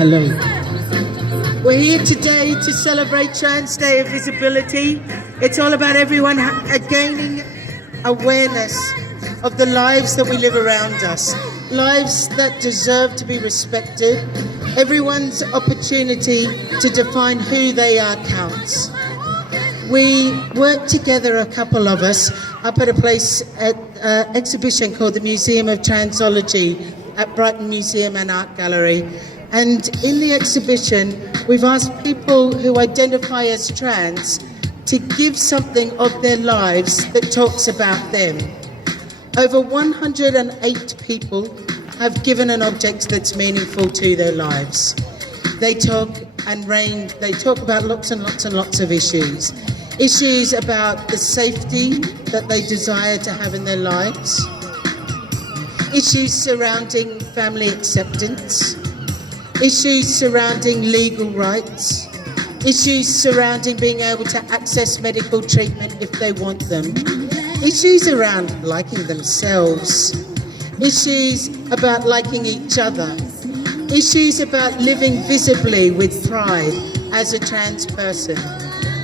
Hello. We're here today to celebrate Trans Day of Visibility. It's all about everyone gaining awareness of the lives that we live around us, lives that deserve to be respected. Everyone's opportunity to define who they are counts. We worked together, a couple of us, up at a place at exhibition called the Museum of Transology at Brighton Museum and Art Gallery. And in the exhibition, we've asked people who identify as trans to give something of their lives that talks about them. Over 108 people have given an object that's meaningful to their lives. They talk about lots and lots and lots of issues. Issues about the safety that they desire to have in their lives. Issues surrounding family acceptance. Issues surrounding legal rights. Issues surrounding being able to access medical treatment if they want them. Issues around liking themselves. Issues about liking each other. Issues about living visibly with pride as a trans person.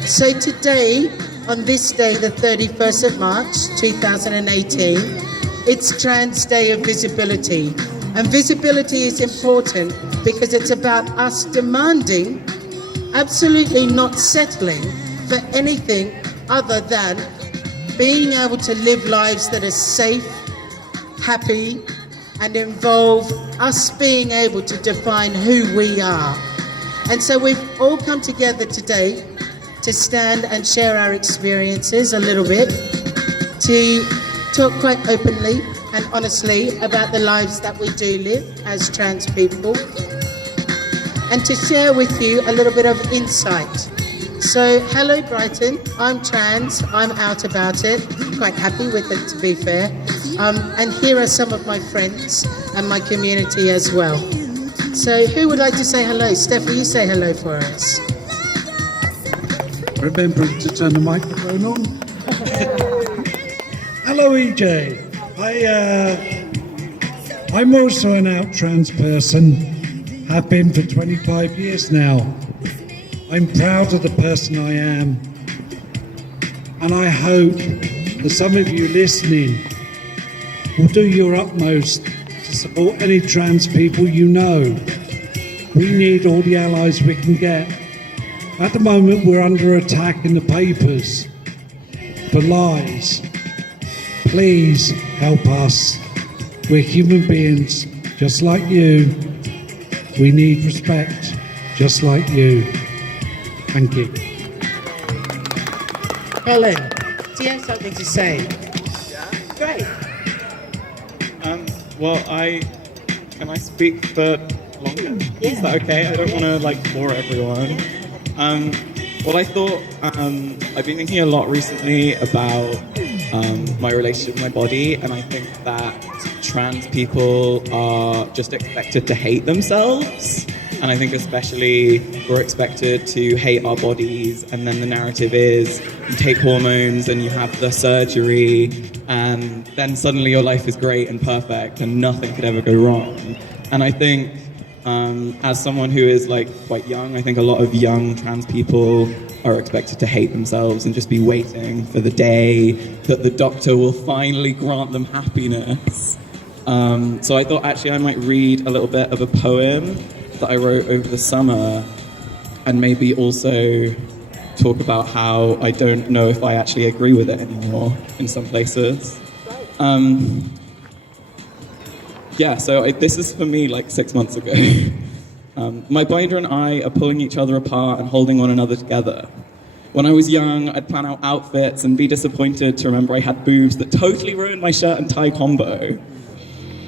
So today, on this day, the 31st of March 2018, it's Trans Day of Visibility. And visibility is important because it's about us demanding, absolutely not settling for anything other than being able to live lives that are safe, happy, and involve us being able to define who we are. And so we've all come together today to stand and share our experiences a little bit, to talk quite openly and honestly about the lives that we do live as trans people, and to share with you a little bit of insight. So, hello Brighton, I'm trans, I'm out about it, quite happy with it to be fair, and here are some of my friends and my community as well. So, who would like to say hello? Steph, will you say hello for us? Remembering to turn the microphone on. Hello EJ. I'm also an out trans person, have been for 25 years now. I'm proud of the person I am, and I hope that some of you listening will do your utmost to support any trans people you know. We need all the allies we can get. At the moment, we're under attack in the papers for lies. Please help us. We're human beings, just like you. We need respect, just like you. Thank you. Helen, do you have something to say? Yeah. Great. Well, can I speak for longer? Yeah. Is that okay? I don't want to bore everyone. Well, I thought I've been thinking a lot recently about my relationship with my body, and I think that trans people are just expected to hate themselves. And I think especially we're expected to hate our bodies, and then the narrative is you take hormones and you have the surgery, and then suddenly your life is great and perfect and nothing could ever go wrong. And I think as someone who is quite young, I think a lot of young trans people are expected to hate themselves and just be waiting for the day that the doctor will finally grant them happiness. So I thought actually I might read a little bit of a poem that I wrote over the summer, and maybe also talk about how I don't know if I actually agree with it anymore in some places. This is for me 6 months ago. My boyfriend and I are pulling each other apart and holding one another together. When I was young, I'd plan out outfits and be disappointed to remember I had boobs that totally ruined my shirt and tie combo.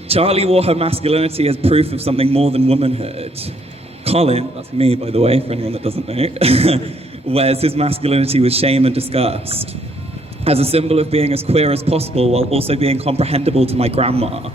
Charlie wore her masculinity as proof of something more than womanhood. Colin, that's me by the way, for anyone that doesn't know, wears his masculinity with shame and disgust, as a symbol of being as queer as possible while also being comprehensible to my grandma.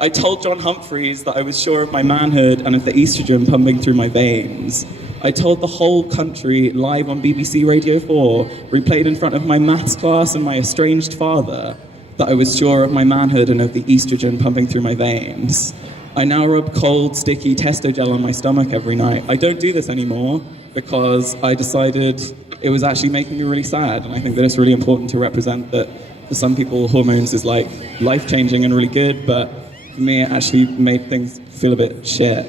I told John Humphreys that I was sure of my manhood and of the estrogen pumping through my veins. I told the whole country live on BBC Radio 4, replayed in front of my maths class and my estranged father, that I was sure of my manhood and of the estrogen pumping through my veins. I now rub cold, sticky testo gel on my stomach every night. I don't do this anymore because I decided it was actually making me really sad, and I think that it's really important to represent that for some people hormones is like life-changing and really good, but for me it actually made things feel a bit shit.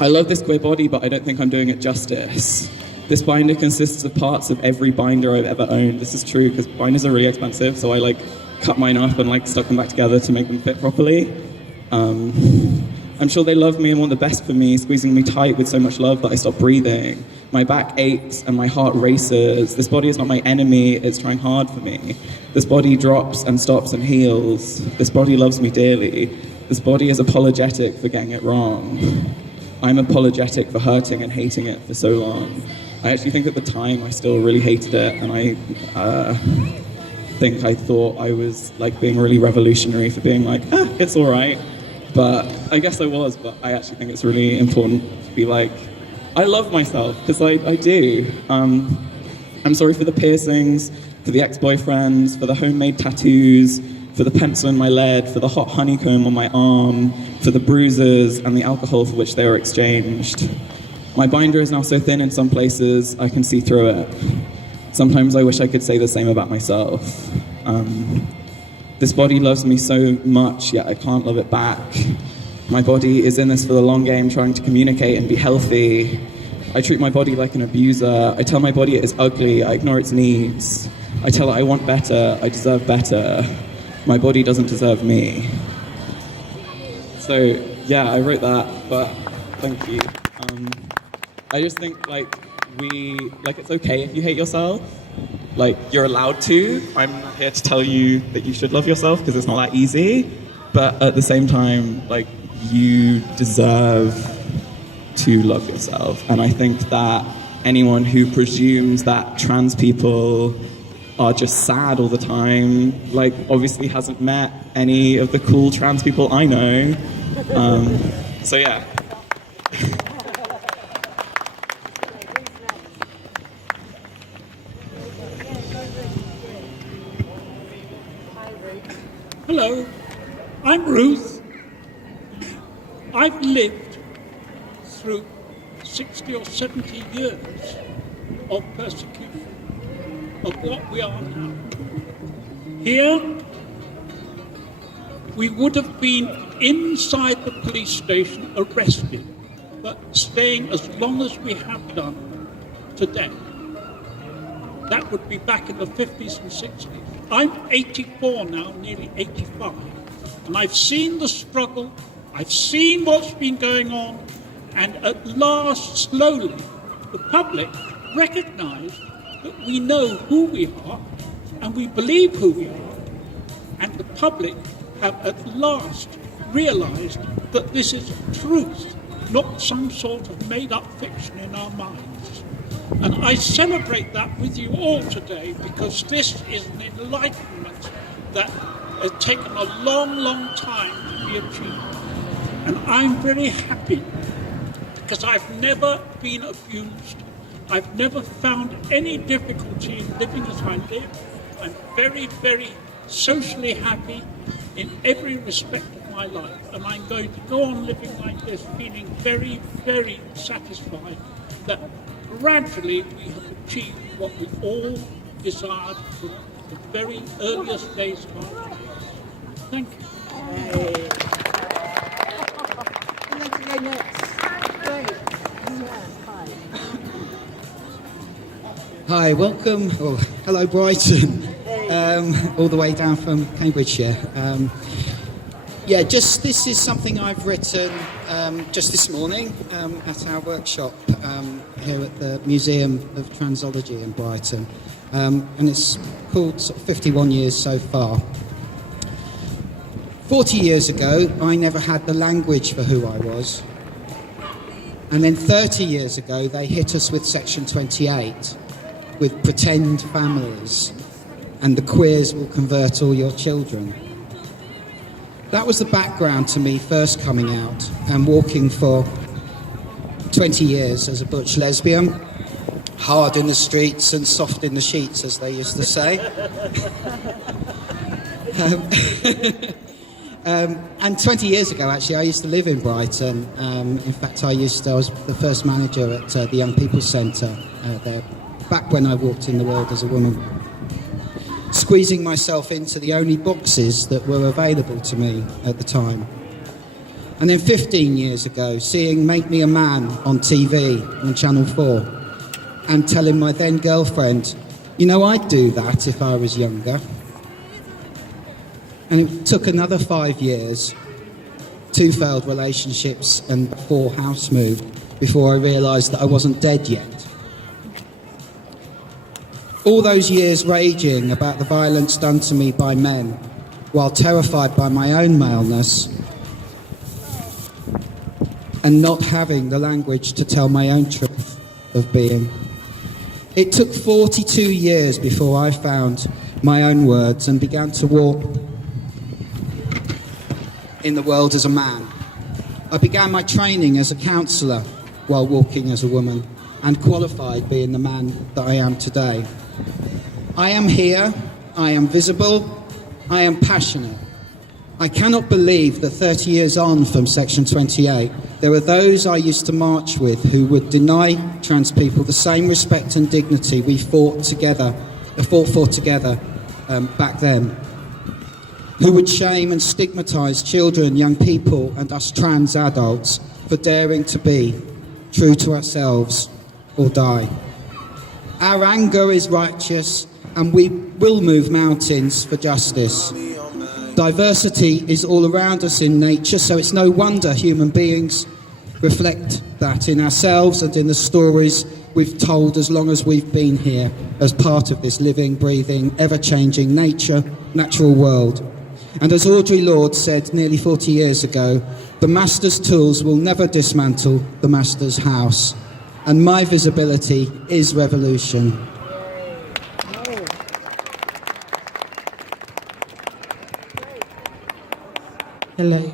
I love this queer body, but I don't think I'm doing it justice. This binder consists of parts of every binder I've ever owned. This is true because binders are really expensive, so I cut mine up and stuck them back together to make them fit properly. I'm sure they love me and want the best for me, squeezing me tight with so much love that I stop breathing. My back aches and my heart races. This body is not my enemy, it's trying hard for me. This body drops and stops and heals. This body loves me dearly. This body is apologetic for getting it wrong. I'm apologetic for hurting and hating it for so long. I actually think at the time I still really hated it, and I think I thought I was being really revolutionary for being it's all right. But I guess I was, but I actually think it's really important to be I love myself, because I do. I'm sorry for the piercings, for the ex-boyfriends, for the homemade tattoos, for the pencil in my lead, for the hot honeycomb on my arm, for the bruises and the alcohol for which they were exchanged. My binder is now so thin in some places, I can see through it. Sometimes I wish I could say the same about myself. This body loves me so much, yet I can't love it back. My body is in this for the long game, trying to communicate and be healthy. I treat my body like an abuser. I tell my body it is ugly, I ignore its needs. I tell it I want better, I deserve better. My body doesn't deserve me. So, yeah, I wrote that, but thank you. I just think, it's okay if you hate yourself. You're allowed to. I'm not here to tell you that you should love yourself, because it's not that easy. But at the same time, you deserve to love yourself. And I think that anyone who presumes that trans people are just sad all the time, obviously hasn't met any of the cool trans people I know. So yeah. Hello, I'm Ruth. I've lived through 60 or 70 years of persecution, of what we are now. Here, we would have been inside the police station arrested, but staying as long as we have done today. That would be back in the 50s and 60s. I'm 84 now, nearly 85, and I've seen the struggle, I've seen what's been going on, and at last, slowly, the public recognise that we know who we are, and we believe who we are, and the public have at last realised that this is truth, not some sort of made-up fiction in our minds. And I celebrate that with you all today, because this is an enlightenment that has taken a long, long time to be achieved. And I'm very happy, because I've never been abused. I've never found any difficulty in living as I live. I'm very, very socially happy in every respect of my life. And I'm going to go on living like this, feeling very, very satisfied that gradually we have achieved what we all desired from the very earliest days of our lives. Thank you. Hi, welcome. Oh, hello, Brighton. All the way down from Cambridgeshire. This is something I've written just this morning at our workshop here at the Museum of Transology in Brighton. And it's called 51 Years So Far. 40 years ago, I never had the language for who I was. And then 30 years ago, they hit us with Section 28, with pretend families, and the queers will convert all your children. That was the background to me first coming out and walking for 20 years as a butch lesbian, hard in the streets and soft in the sheets, as they used to say. And 20 years ago, actually, I used to live in Brighton. In fact, I was the first manager at the Young People's Centre there, back when I walked in the world as a woman, squeezing myself into the only boxes that were available to me at the time. And then 15 years ago, seeing Make Me a Man on TV on Channel 4 and telling my then girlfriend, you know, I'd do that if I was younger. And it took another 5 years, 2 failed relationships and 4 house moves before I realised that I wasn't dead yet. All those years raging about the violence done to me by men, while terrified by my own maleness, and not having the language to tell my own truth of being. It took 42 years before I found my own words and began to walk in the world as a man. I began my training as a counsellor while walking as a woman and qualified being the man that I am today. I am here, I am visible, I am passionate. I cannot believe that 30 years on from Section 28, there are those I used to march with who would deny trans people the same respect and dignity we fought for together back then. Who would shame and stigmatise children, young people and us trans adults for daring to be true to ourselves or die. Our anger is righteous and we will move mountains for justice. Diversity is all around us in nature, so it's no wonder human beings reflect that in ourselves and in the stories we've told as long as we've been here as part of this living, breathing, ever-changing natural world. And as Audre Lorde said nearly 40 years ago, the master's tools will never dismantle the master's house. And my visibility is revolution. Hello.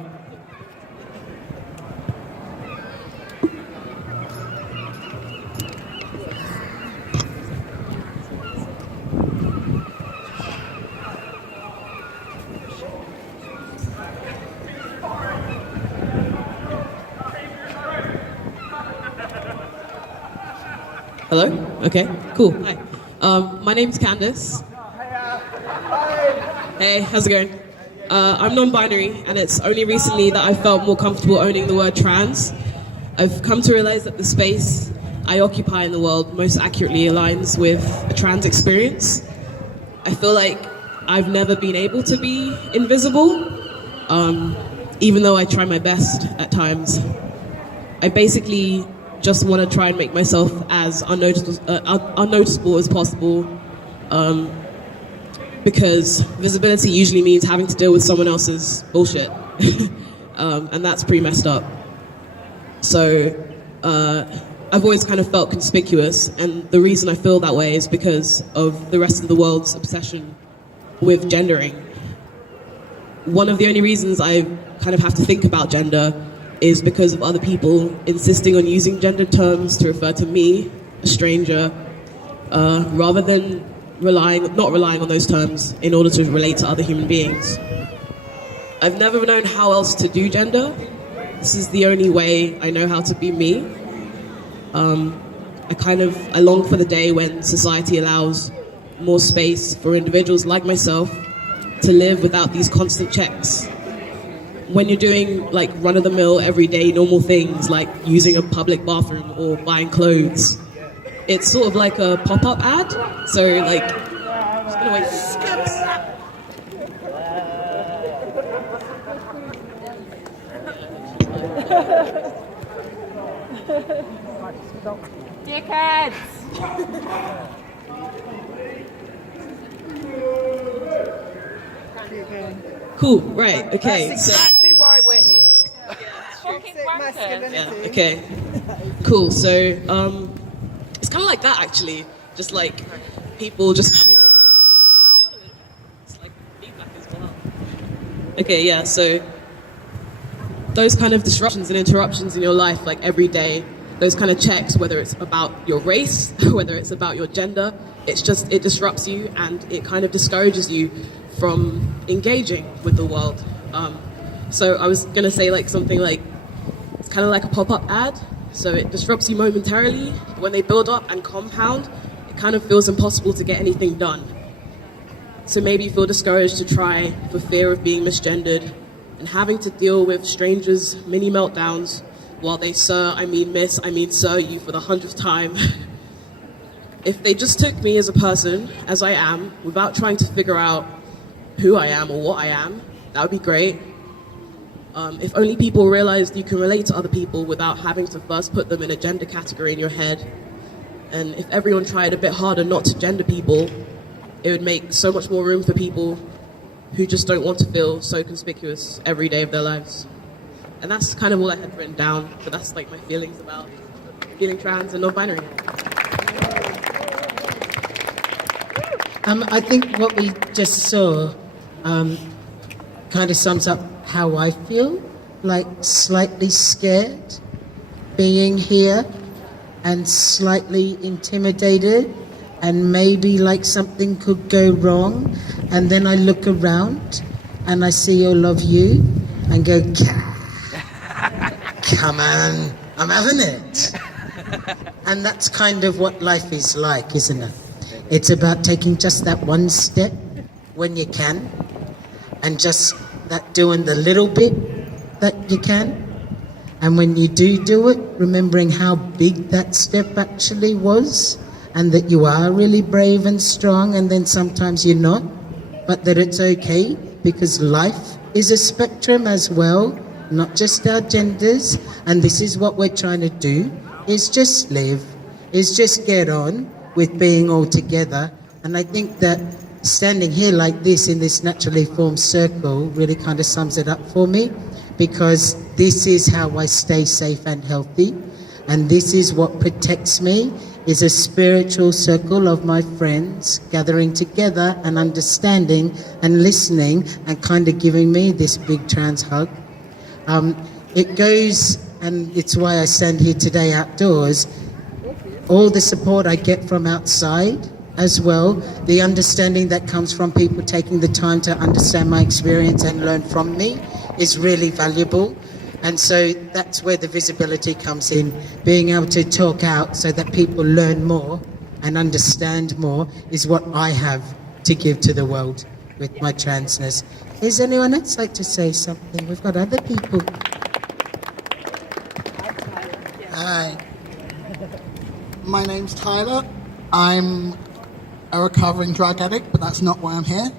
Hello? Okay, cool. Hi. My name's Candice. Hey, how's it going? I'm non-binary, and it's only recently that I felt more comfortable owning the word trans. I've come to realize that the space I occupy in the world most accurately aligns with a trans experience. I feel like I've never been able to be invisible, even though I try my best at times. I basically just want to try and make myself as unnoticeable as possible, because visibility usually means having to deal with someone else's bullshit, and that's pretty messed up. So I've always kind of felt conspicuous, and the reason I feel that way is because of the rest of the world's obsession with gendering. One of the only reasons I kind of have to think about gender is because of other people insisting on using gendered terms to refer to me, a stranger, rather than not relying on those terms in order to relate to other human beings. I've never known how else to do gender. This is the only way I know how to be me. I long for the day when society allows more space for individuals like myself to live without these constant checks. When you're doing like run-of-the-mill, everyday, normal things like using a public bathroom or buying clothes, it's sort of like a pop-up ad. So like, I'm just gonna wait for this. Dickheads! Cool, right, okay. That's exactly why we're here. Fucking wankers. Yeah, okay. Cool, so it's kind of like that actually. Just like people just coming in. It's like feedback as well. Okay, yeah, so those kind of disruptions and interruptions in your life, like every day, those kind of checks, whether it's about your race, whether it's about your gender, it disrupts you and it kind of discourages you from engaging with the world. So I was gonna say like something like, it's kind of like a pop-up ad. So it disrupts you momentarily. When they build up and compound, it kind of feels impossible to get anything done. So maybe you feel discouraged to try for fear of being misgendered and having to deal with strangers' mini meltdowns while they miss, sir you for the 100th time. If they just took me as a person, as I am, without trying to figure out who I am or what I am, that would be great. If only people realized you can relate to other people without having to first put them in a gender category in your head. And if everyone tried a bit harder not to gender people, it would make so much more room for people who just don't want to feel so conspicuous every day of their lives. And that's kind of all I had written down, but that's like my feelings about feeling trans and non-binary. I think what we just saw kind of sums up how I feel, like slightly scared being here and slightly intimidated and maybe like something could go wrong, and then I look around and I see all of you and go, come on, I'm having it. And that's kind of what life is like, isn't it? It's about taking just that one step when you can, and just that doing the little bit that you can. And when you do it, remembering how big that step actually was, and that you are really brave and strong, and then sometimes you're not, but that it's okay, because life is a spectrum as well, not just our genders. And this is what we're trying to do, is just live, is just get on with being all together. And I think that standing here like this in this naturally formed circle really kind of sums it up for me, because this is how I stay safe and healthy, and this is what protects me, is a spiritual circle of my friends gathering together and understanding and listening and kind of giving me this big trans hug. It goes, and it's why I stand here today outdoors, all the support I get from outside as well, the understanding that comes from people taking the time to understand my experience and learn from me is really valuable. And so that's where the visibility comes in, being able to talk out so that people learn more and understand more is what I have to give to the world with my transness. Is anyone else like to say something? We've got other people. Hi. My name's Tyler. I'm a recovering drug addict, but that's not why I'm here.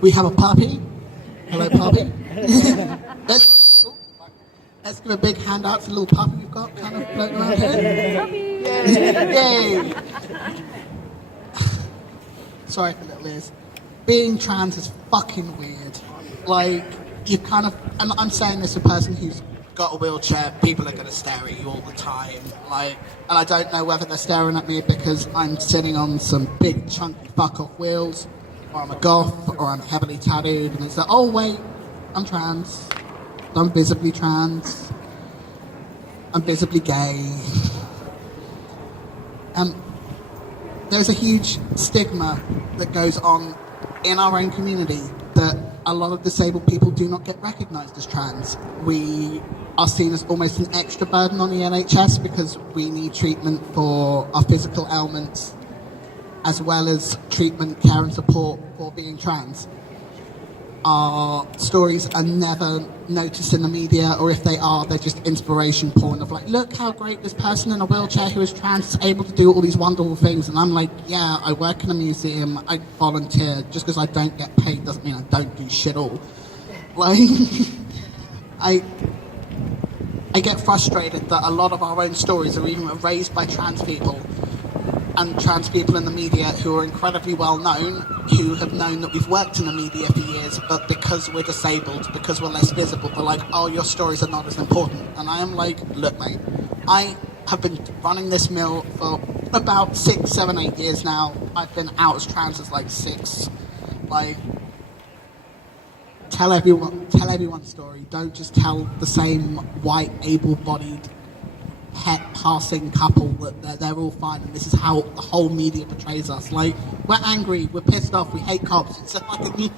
We have a puppy. Hello, puppy. Let's give a big hand out to the little puppy we've got kind of floating around here. Yay! Sorry for little ears. Being trans is fucking weird. Like, you kind of, and I'm saying this as a person who's got a wheelchair, people are going to stare at you all the time. Like, and I don't know whether they're staring at me because I'm sitting on some big chunky fuck-off wheels, or I'm a goth, or I'm heavily tattooed, and it's like, oh wait, I'm trans. I'm visibly trans. I'm visibly gay. There's a huge stigma that goes on in our own community that a lot of disabled people do not get recognised as trans. We are seen as almost an extra burden on the NHS because we need treatment for our physical ailments as well as treatment, care and support for being trans. Our stories are never noticed in the media, or if they are, they're just inspiration porn of like, look how great this person in a wheelchair who is trans is able to do all these wonderful things. And I'm like, yeah, I work in a museum, I volunteer. Just because I don't get paid doesn't mean I don't do shit all. Like, I get frustrated that a lot of our own stories are even erased by trans people, and trans people in the media who are incredibly well known, who have known that we've worked in the media for years, but because we're disabled, because we're less visible, they're like, oh, your stories are not as important. And I am like, look mate, I have been running this mill for about 6, 7, 8 years now. I've been out as trans as like 6. Like, tell everyone's story. Don't just tell the same white, able-bodied passing couple that they're all fine, and this is how the whole media portrays us. Like, we're angry, we're pissed off, we hate cops. It's a fucking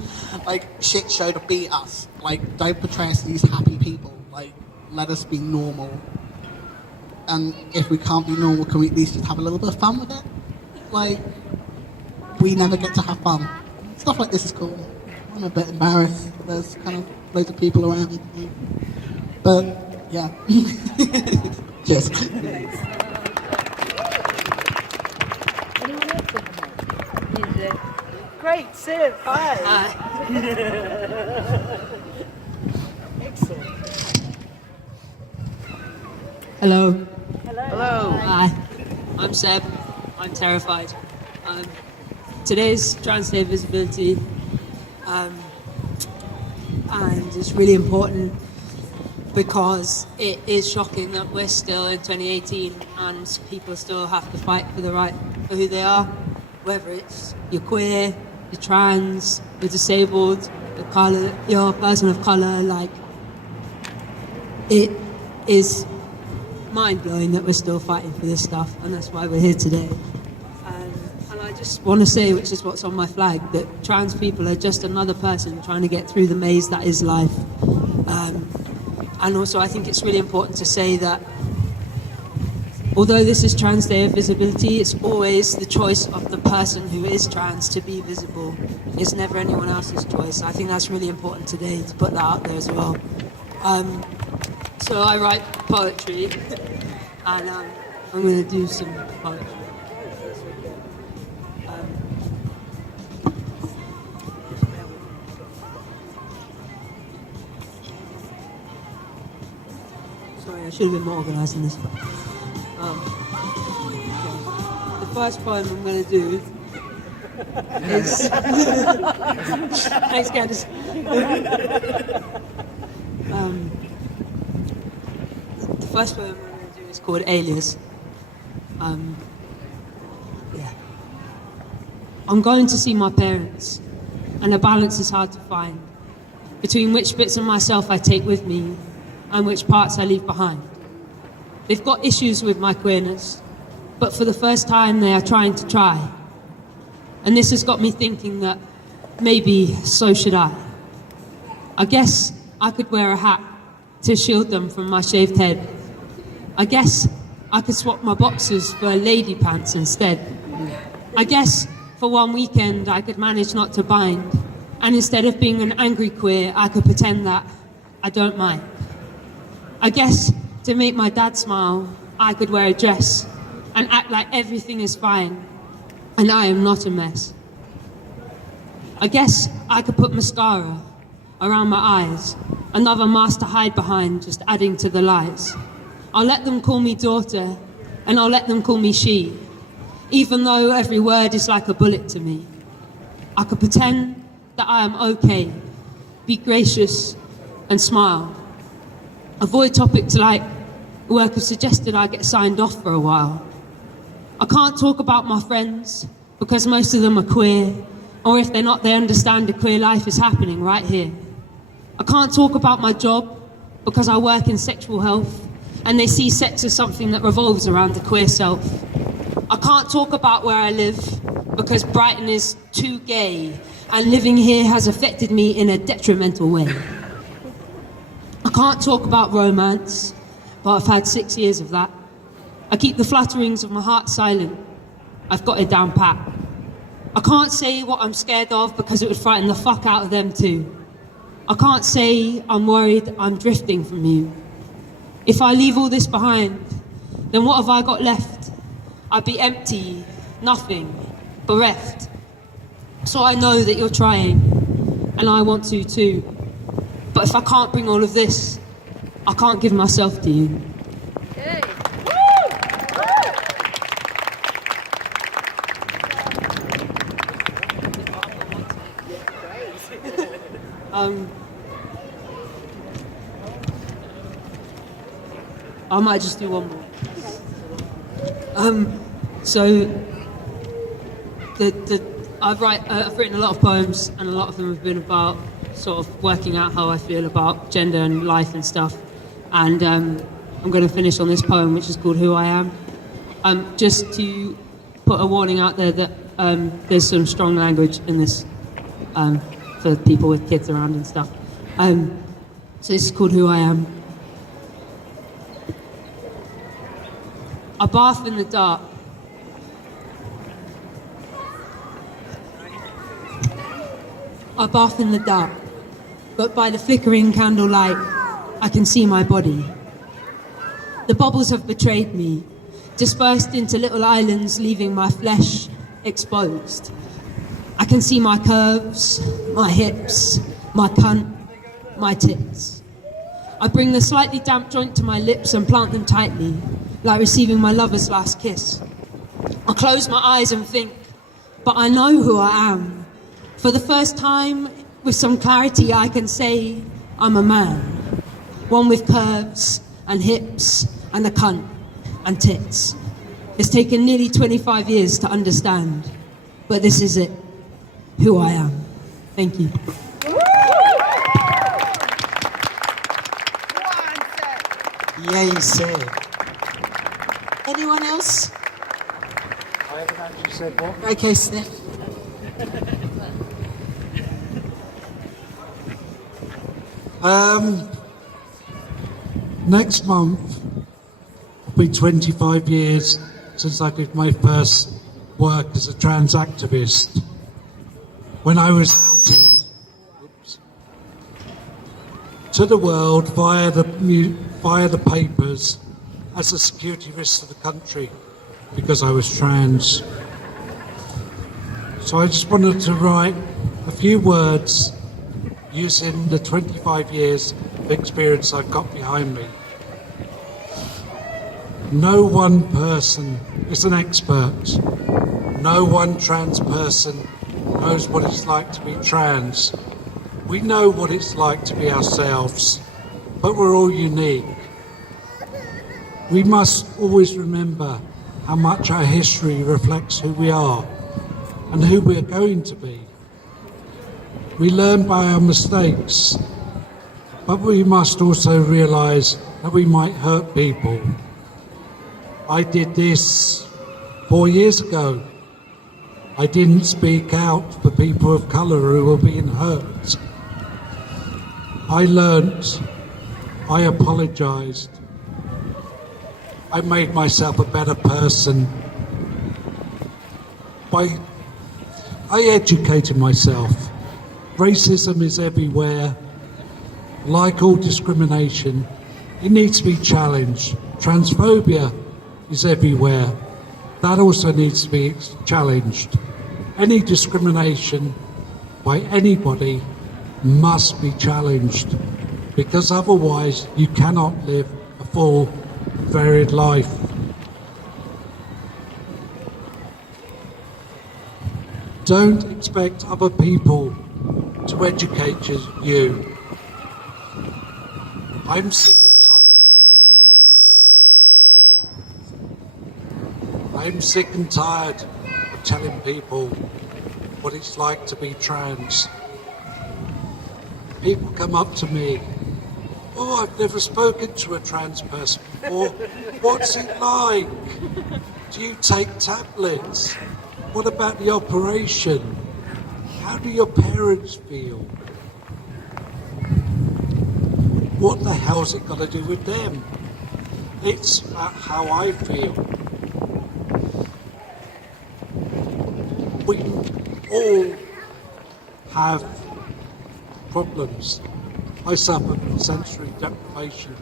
like shit show to beat us. Like, don't portray us as these happy people. Like, let us be normal. And if we can't be normal, can we at least just have a little bit of fun with it? Like, we never get to have fun. Stuff like this is cool. I'm a bit embarrassed. There's kind of loads of people around. But, yeah. Cheers. Great, Siv. Hi. Excellent. Hello. Hello. Hi. I'm Seb. I'm terrified. Today's Trans Day of Visibility, and it's really important because it is shocking that we're still in 2018 and people still have to fight for the right for who they are, whether it's you're queer, you're trans, you're disabled, you're a person of colour. Like, it is mind-blowing that we're still fighting for this stuff, and that's why we're here today. And I just want to say, which is what's on my flag, that trans people are just another person trying to get through the maze that is life. And also I think it's really important to say that although this is Trans Day of Visibility, it's always the choice of the person who is trans to be visible. It's never anyone else's choice. I think that's really important today to put that out there as well. So I write poetry, and I'm going to do some poetry. Sorry, I should have been more organised in this. The first poem I'm going to do is... Thanks, Candice. The first poem I'm going to do is called Alias. I'm going to see my parents, and a balance is hard to find between which bits of myself I take with me and which parts I leave behind. They've got issues with my queerness, but for the first time they are trying to try. And this has got me thinking that maybe so should I. I guess I could wear a hat to shield them from my shaved head. I guess I could swap my boxers for lady pants instead. I guess for one weekend I could manage not to bind, and instead of being an angry queer, I could pretend that I don't mind. I guess to make my dad smile, I could wear a dress and act like everything is fine and I am not a mess. I guess I could put mascara around my eyes, another mask to hide behind, just adding to the lies. I'll let them call me daughter, and I'll let them call me she, even though every word is like a bullet to me. I could pretend that I am okay, be gracious and smile. Avoid topics like work have suggested I get signed off for a while. I can't talk about my friends because most of them are queer, or if they're not, they understand a queer life is happening right here. I can't talk about my job because I work in sexual health and they see sex as something that revolves around the queer self. I can't talk about where I live because Brighton is too gay and living here has affected me in a detrimental way. I can't talk about romance, but I've had 6 years of that. I keep the flutterings of my heart silent. I've got it down pat. I can't say what I'm scared of because it would frighten the fuck out of them too. I can't say I'm worried I'm drifting from you. If I leave all this behind, then what have I got left? I'd be empty, nothing, bereft. So I know that you're trying, and I want to too. But if I can't bring all of this, I can't give myself to you. Yay. I might just do one more. I've written a lot of poems, and a lot of them have been about sort of working out how I feel about gender and life and stuff. And I'm going to finish on this poem, which is called Who I Am. Just to put a warning out there that there's some strong language in this for people with kids around and stuff. So this is called Who I Am. I bath in the dark. I bath in the dark, but by the flickering candlelight, I can see my body. The bubbles have betrayed me, dispersed into little islands, leaving my flesh exposed. I can see my curves, my hips, my cunt, my tits. I bring the slightly damp joint to my lips and plant them tightly, like receiving my lover's last kiss. I close my eyes and think, but I know who I am. For the first time, with some clarity, I can say I'm a man. One with curves and hips and a cunt and tits. It's taken nearly 25 years to understand, but this is it, who I am. Thank you. Yay, sir. Anyone else? I haven't actually said what. Okay, Sniff. Next month will be 25 years since I did my first work as a trans activist. When I was outed to the world via the papers as a security risk to the country because I was trans. So I just wanted to write a few words using the 25 years of experience I've got behind me. No one person is an expert. No one trans person knows what it's like to be trans. We know what it's like to be ourselves, but we're all unique. We must always remember how much our history reflects who we are and who we're going to be. We learn by our mistakes, but we must also realise that we might hurt people. I did this 4 years ago. I didn't speak out for people of colour who were being hurt. I learnt, I apologised. I made myself a better person. I educated myself. Racism is everywhere. Like all discrimination, it needs to be challenged. Transphobia is everywhere. That also needs to be challenged. Any discrimination by anybody must be challenged, because otherwise you cannot live a full, varied life. Don't expect other people to educate you. I'm sick and tired of telling people what it's like to be trans. People come up to me, "Oh, I've never spoken to a trans person before. What's it like? Do you take tablets? What about the operation? How do your parents feel? What the hell's it got to do with them? It's about how I feel." We all have problems. I suffer from sensory deprivation.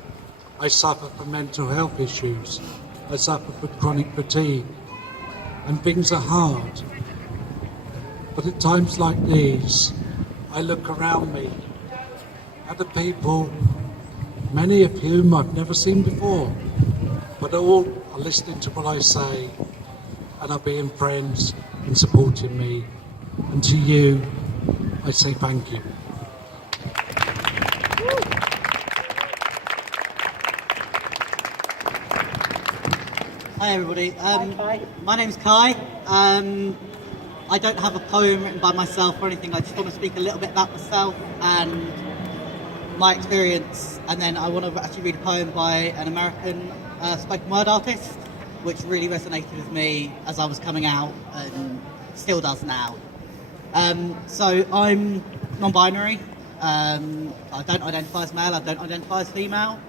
I suffer from mental health issues. I suffer from chronic fatigue. And things are hard. But at times like these, I look around me at the people, many of whom I've never seen before, but all are listening to what I say and are being friends and supporting me. And to you, I say thank you. Hi everybody, my name's Kai. I don't have a poem written by myself or anything. I just want to speak a little bit about myself and my experience, and then I want to actually read a poem by an American spoken word artist, which really resonated with me as I was coming out and still does now. So I'm non-binary. I don't identify as male, I don't identify as female.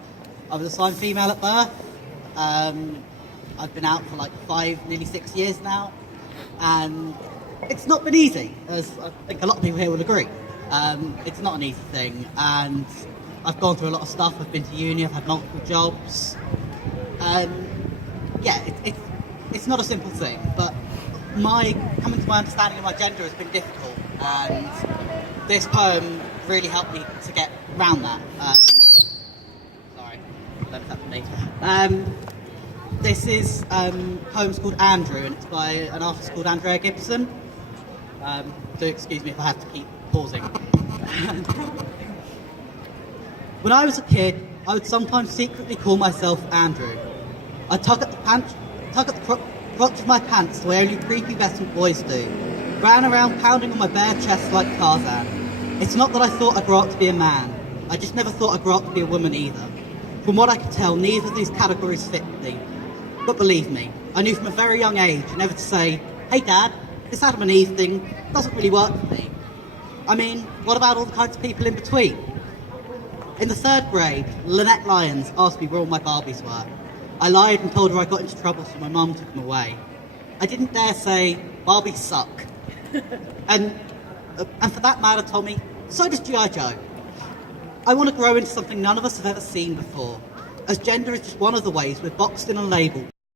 I was assigned female at birth. I've been out for like 5, nearly 6 years now, and it's not been easy, as I think a lot of people here will agree. It's not an easy thing, and I've gone through a lot of stuff. I've been to uni, I've had multiple jobs. Yeah, it's not a simple thing, but coming to my understanding of my gender has been difficult, and this poem really helped me to get around that. Sorry, don't tap me. This is a poem called Andrew, and it's by an artist called Andrea Gibson. Do excuse me if I have to keep pausing. When I was a kid, I would sometimes secretly call myself Andrew. I'd tug at the crotch of my pants the way only prepubescent boys do. Ran around pounding on my bare chest like Tarzan. It's not that I thought I'd grow up to be a man. I just never thought I'd grow up to be a woman either. From what I could tell, neither of these categories fit me. But believe me, I knew from a very young age never to say, "Hey Dad, this Adam and Eve thing doesn't really work for me." I mean, what about all the kinds of people in between? In the 3rd grade, Lynette Lyons asked me where all my Barbies were. I lied and told her I got into trouble, so my mum took them away. I didn't dare say, "Barbies suck." and for that matter, Tommy, so does G.I. Joe. I want to grow into something none of us have ever seen before, as gender is just one of the ways we're boxed in and labelled